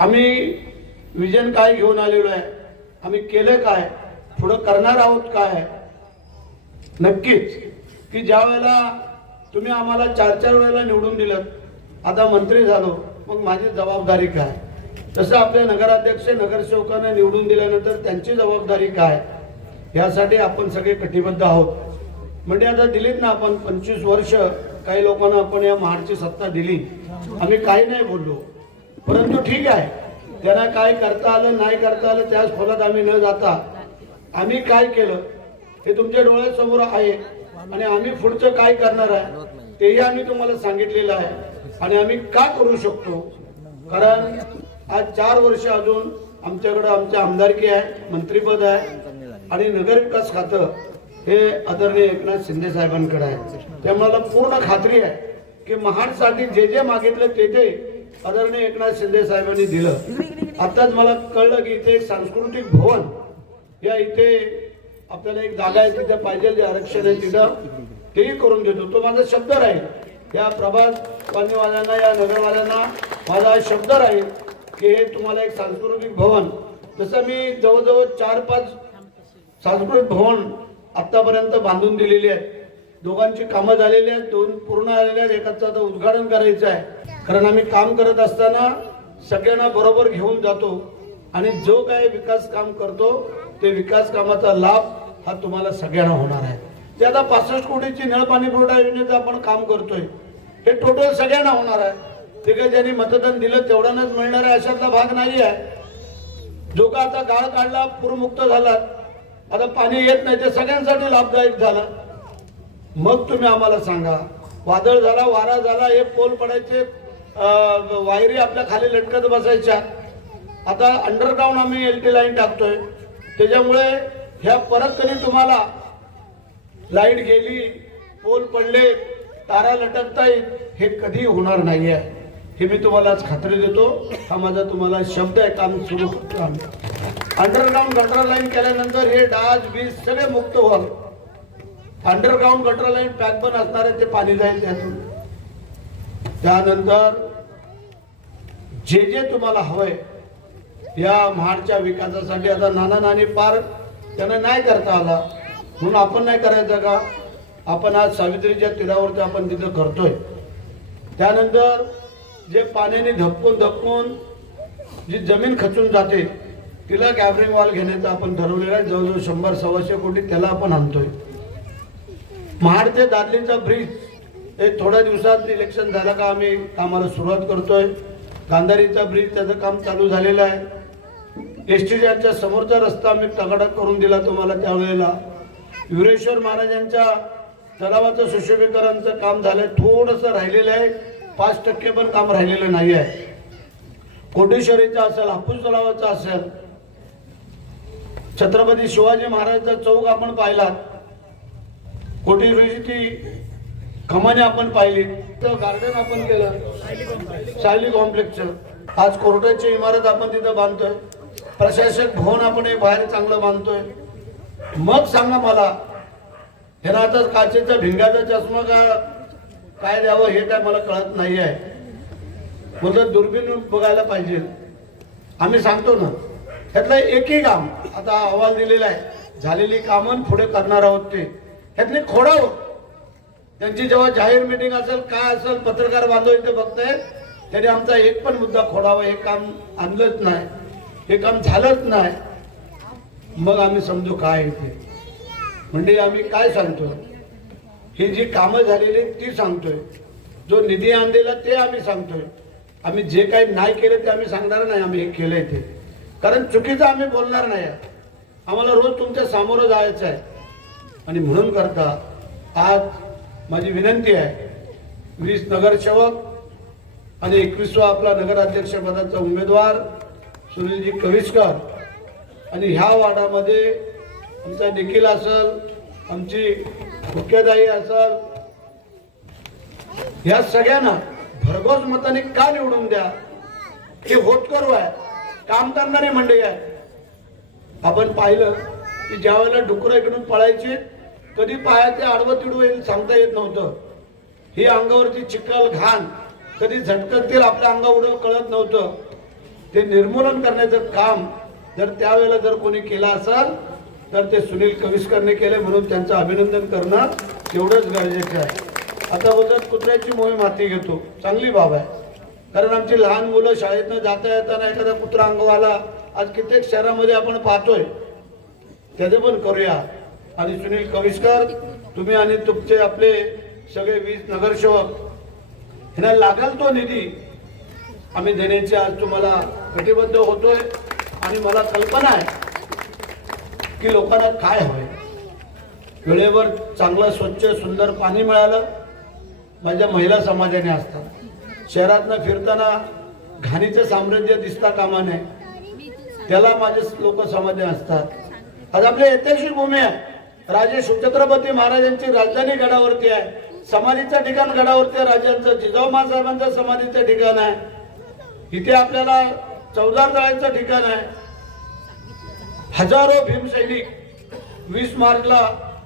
आम्ही विजन काय घेऊन आलेलो आहे? आम्ही केलं काय? पुढं करणार आहोत काय? नक्कीच. की ज्या वेळेला तुम्ही आम्हाला चार चार वेळेला निवडून दिलं आता मंत्री झालो मग माझी जबाबदारी काय? तसं आपले नगराध्यक्ष नगरसेवकांना निवडून दिल्यानंतर त्यांची जबाबदारी काय? यासाठी आपण सगळे कटिबद्ध आहोत. म्हणजे आता दिलीत ना आपण पंचवीस वर्ष काही लोकांना आपण या महाडची सत्ता दिली. आम्ही काही नाही बोललो. परंतु ठीक आहे. त्यांना काय करता आलं नाही करता आलं त्याच खोलात आम्ही न जाता आम्ही काय केलं? हे तुमच्या डोळ्यासमोर आहे आणि आम्ही पुढचं काय करणार आहे तेही आम्ही तुम्हाला सांगितलेलं आहे. आणि आम्ही का करू शकतो? कारण आज चार वर्ष अजून आमच्याकडं आमच्या आमदारकी आहे मंत्रीपद आहे आणि नगरविकास खातं हे आदरणीय एकनाथ शिंदे साहेबांकडे आहे. त्यामुळे पूर्ण खात्री आहे की महाडसाठी जे जे मागितलं ते ते आदरणीय एकनाथ शिंदे साहेबांनी दिलं. आताच मला कळलं की इथे एक सांस्कृतिक भवन या इथे आपल्याला एक जागा आहे तिथे पाहिजे जे आरक्षण आहे तिथं. तेही करून देतो. तो माझा शब्द राहील. या प्रभात वाणीवाल्यांना या नगरवाल्यांना माझा हा शब्द राहील की हे तुम्हाला एक सांस्कृतिक भवन. जसं मी जवळजवळ चार पाच सांस्कृतिक भवन आतापर्यंत बांधून दिलेली आहेत. दोघांची कामं झालेली आहेत दोन पूर्ण आलेले आहेत एकाचं आता उद्घाटन करायचं आहे. कारण आम्ही काम करत असताना सगळ्यांना बरोबर घेऊन जातो आणि जो काही विकास काम करतो ते विकास कामाचा लाभ हा तुम्हाला सगळ्यांना होणार आहे. जे आता पासष्ट कोटीची नळ पाणी पुरवठा योजनेचं आपण काम करतोय हे टोटल सगळ्यांना होणार आहे. ते काही ज्यांनी मतदान दिलं तेवढ्यानंच मिळणार आहे अशातला भाग नाही आहे. जो का आता गाळ काढला पूरमुक्त झाला आता पाणी येत नाही ते सगळ्यांसाठी लाभदायक झालं. मग तुम्ही आम्हाला सांगा. वादळ झाला वारा झाला हे पोल पडायचे वायरी आपल्या खाली लटकत बसायच्या. आता अंडरग्राऊंड आम्ही एल टी लाईन टाकतोय. त्याच्यामुळे ह्या परत कधी तुम्हाला लाइट गेली पोल पडले तारा लटकता येईल हे कधी होणार नाही आहे हे मी तुम्हाला आज खात्री देतो. हा माझा तुम्हाला शब्द आहे काम सुरू. करतो आम्ही अंडरग्राऊंड गटर लाईन केल्यानंतर हे डास बीज सगळे मुक्त व्हाल अंडरग्राऊंड गटर लाईन पॅक पण असणार आहे ते पाणी जाईल त्यातून. त्यानंतर जे जे तुम्हाला हवंय या महाडच्या विकासासाठी आता नाना नानी पार त्यांना नाही करता आला. म्हणून आपण नाही करायचं का? आपण आज सावित्रीच्या तीरावरती आपण तिथं करतोय. त्यानंतर जे पाण्याने धपकून धपकून जी जमीन खचून जाते तिला गॅबरिंग वॉल घेण्याचं आपण ठरवलेलं आहे. जवळजवळ शंभर सव्वाशे कोटी त्याला आपण आणतोय. महाड ते दादलीचा ब्रिज. हे थोड्या दिवसात इलेक्शन झालं का आम्ही कामाला सुरुवात करतोय. गांधारीचा ब्रिज त्याचं काम चालू झालेलं आहे. एस टी यांच्या समोरचा रस्ता आम्ही टकाटक करून दिला तुम्हाला त्यावेळेला. युरेश्वर महाराजांच्या तलावाचं सुशोभीकरणचं काम झालंय. थोडंसं राहिलेलं आहे. पाच टक्के पण काम राहिलेलं नाही आहे. कोटेश्वरीचं असेल हापूस तलावाचं असेल छत्रपती शिवाजी महाराजांचा चौक आपण पाहिला कोटी ती कमाने आपण पाहिली. तर गार्डन आपण केलं. शाली कॉम्प्लेक्सचं आज कोर्टाची इमारत आपण तिथं बांधतोय. प्रशासक भवन आपण हे बाहेर चांगलं बांधतोय. मग सांगा मला हे ना आता काचेचा भिंगाचा चष्मा का काय द्यावं हे काय मला कळत नाही आहे. बोलतात दुर्बीण बघायला पाहिजे. आम्ही सांगतो ना त्यातलं एकही काम आता अहवाल दिलेला आहे. झालेली कामं पुढे करणार आहोत ते. ह्यातले खोडाव त्यांची जेव्हा जाहीर मिटिंग असेल काय असेल पत्रकार बांधव इथे बघतायत त्याने आमचा एक पण मुद्दा खोडावा हे काम आणलंच नाही. हे काम झालंच नाही. मग आम्ही समजू काय इथे म्हणजे आम्ही काय सांगतो ही जी कामं झालेली आहेत ती सांगतोय. जो निधी आणलेला ते आम्ही सांगतोय. आम्ही जे काही नाही केलं ते आम्ही सांगणार नाही. आम्ही हे केलंय ते. कारण चुकीचं आम्ही बोलणार नाही. आहे. आम्हाला रोज तुमच्या सामोरं जायचं आहे. आणि म्हणून करता आज माझी विनंती आहे वीस नगरसेवक आणि एकवीसवा आपला नगराध्यक्षपदाचा उमेदवार सुनीलजी कविस्कर आणि ह्या वार्डामध्ये आमचा निखिल असल आमची मुख्यदायी असल ह्या सगळ्यांना भरघोस मताने का निवडून द्या? हे होतकरू आहे काम करणारे मंडळी आहे आपण पाहिलं की ज्या वेळेला डुकरं इकडून पळायची कधी पायाचे आडवं तिडू येईल सांगता येत नव्हतं. ही अंगावरची चिखल घाण कधी झटकतील आपल्या अंगावर कळत नव्हतं. ते निर्मूलन करण्याचं काम जर त्यावेळेला जर कोणी केलं असेल तर ते सुनील कविस्करने केले म्हणून त्यांचं अभिनंदन करणं तेवढंच गरजेचं आहे. आता बोलतात कुत्र्याची मोहीम हाती घेतो. चांगली बाब आहे. कारण आमची लहान मुलं शाळेतनं जाता येताना एखादा कुत्रा अंगवाला आज कित्येक शहरामध्ये आपण पाहतोय. त्याचे पण करूया. आणि सुनील कविस्कर तुम्ही आणि तुमचे आपले सगळे वीज नगरसेवक ह्यांना लागल तो निधी. आम्ही देण्याची आज तुम्हाला कटिबद्ध होतोय आणि मला कल्पना आहे की लोकांना काय हवंय वेळेवर चांगलं स्वच्छ सुंदर पाणी मिळालं. माझ्या महिला समाजाने असतात. शहरातनं फिरताना घाणीचं साम्राज्य दिसता कामा नये. त्याला माझे लोक समाज असतात. आज आपली ऐतिहासिक भूमी आहे. राजे छत्रपती महाराजांची राजधानी गडावरती आहे. समाधीचं ठिकाण गडावरती आहे राजांचं. जिजाऊ महासाहेबांचं समाधीचं ठिकाण आहे. इथे आपल्याला चौदार तळ्याचं ठिकाण आहे. हजारो भीमसैनिक वीस मार्चला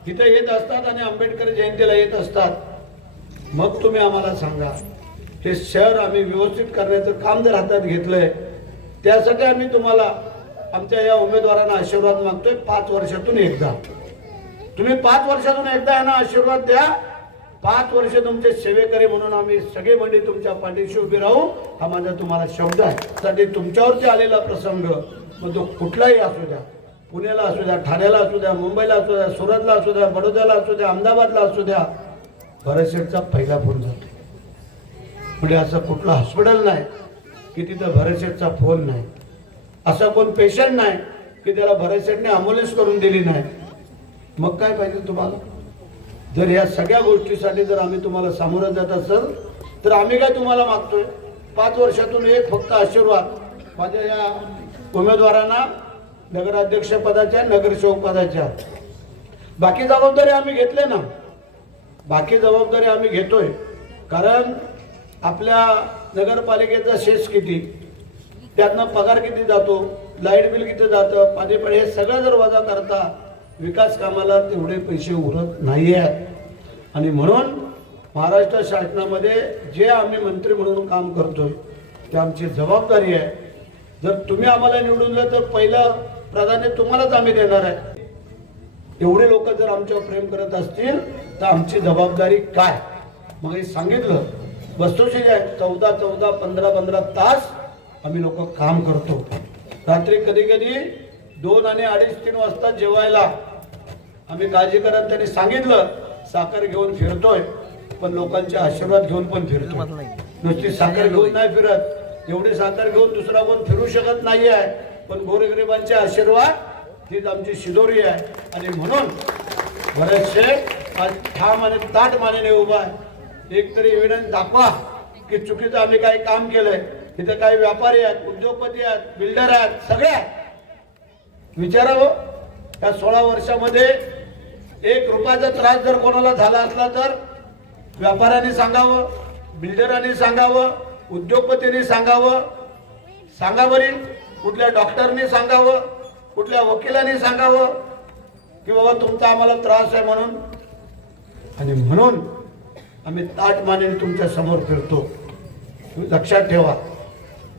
इथे येत असतात आणि आंबेडकर जयंतीला येत असतात. मग तुम्ही आम्हाला सांगा ते शहर आम्ही व्यवस्थित करण्याचं काम जर हातात घेतलंय त्यासाठी आम्ही तुम्हाला आमच्या या उमेदवारांना आशीर्वाद मागतोय पाच वर्षातून एकदा. तुम्ही पाच वर्षातून एकदा यांना आशीर्वाद द्या. पाच वर्ष तुमचे सेवेकरी म्हणून आम्ही सगळे मंडळी तुमच्या पाठीशी उभी राहू. हा माझा तुम्हाला शब्द आहे. साठी तुमच्यावरती आलेला प्रसंग मग तो कुठलाही असू द्या. पुण्याला असू द्या ठाण्याला असू द्या मुंबईला असू द्या सुरतला असू द्या बडोद्याला असू द्या अहमदाबादला असू द्या भरतशेठचा पहिला फोन जातो म्हणजे असं कुठलं हॉस्पिटल नाही की तिथं भरतशेठचा फोन नाही. असा कोण पेशंट नाही की त्याला भरतशेठने अम्ब्युलन्स करून दिली नाही. मग काय पाहिजे तुम्हाला? जर या सगळ्या गोष्टीसाठी जर आम्ही तुम्हाला सामोरं जात असेल तर आम्ही काय तुम्हाला मागतोय? पाच वर्षातून एक फक्त आशीर्वाद. माझ्या या उमेदवारांना नगराध्यक्ष पदाच्या नगरसेवक पदाच्या. बाकी जबाबदारी आम्ही घेतले ना. बाकी जबाबदारी आम्ही घेतोय. कारण आपल्या नगरपालिकेचा शेष किती? त्यातनं पगार किती जातो? लाइट बिल किती जातं? पाणी पाणी हे सगळं जर वजा करता विकास कामाला तेवढे पैसे उरत नाही आहेत आणि म्हणून महाराष्ट्र शासनामध्ये जे आम्ही मंत्री म्हणून काम करतोय ते आमची जबाबदारी आहे. जर तुम्ही आम्हाला निवडून दिलं तर पहिलं प्राधान्य तुम्हालाच आम्ही देणार आहे. एवढे लोक जर आमच्यावर प्रेम करत असतील तर आमची जबाबदारी काय? मग हे सांगितलं. वस्तुस्थिती आहे चौदा चौदा पंधरा पंधरा तास आम्ही लोक काम करतो. रात्री कधी कधी दोन आणि अडीच तीन वाजता जेवायला आम्ही काळजी करत त्यांनी सांगितलं साखर घेऊन फिरतोय पण लोकांचे आशीर्वाद घेऊन पण फिरतो नुसती साखर घेऊन नाही फिरत एवढी साखर घेऊन दुसरा कोण फिरू शकत नाही आहे पण गोरगरिबांचे आशीर्वाद हीच आमची शिदोरी आहे. आणि म्हणून बरेचसे आज ठाम आणि ताट मानेने उभा आहे. एक तरी एव्हिडन्स दाखवा की चुकीचं आम्ही काही काम केलंय. इथे काही व्यापारी आहेत उद्योगपती आहेत बिल्डर आहेत सगळ्या आहेत. विचारावं हो, या सोळा वर्षामध्ये एक रुपयाचा त्रास जर कोणाला झाला असला तर व्यापाऱ्यांनी सांगावं बिल्डरांनी सांगावं उद्योगपतींनी सांगावं सांगा बरी कुठल्या डॉक्टरनी सांगावं कुठल्या वकिलांनी सांगावं की बाबा तुमचा आम्हाला त्रास आहे म्हणून. आणि म्हणून आम्ही ताट मानेने तुमच्यासमोर फिरतो. तुम्ही लक्षात ठेवा.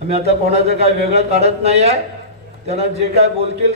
आम्ही आता कोणाचं काय वेगळं काढत नाही आहे त्यांना जे काय बोलतील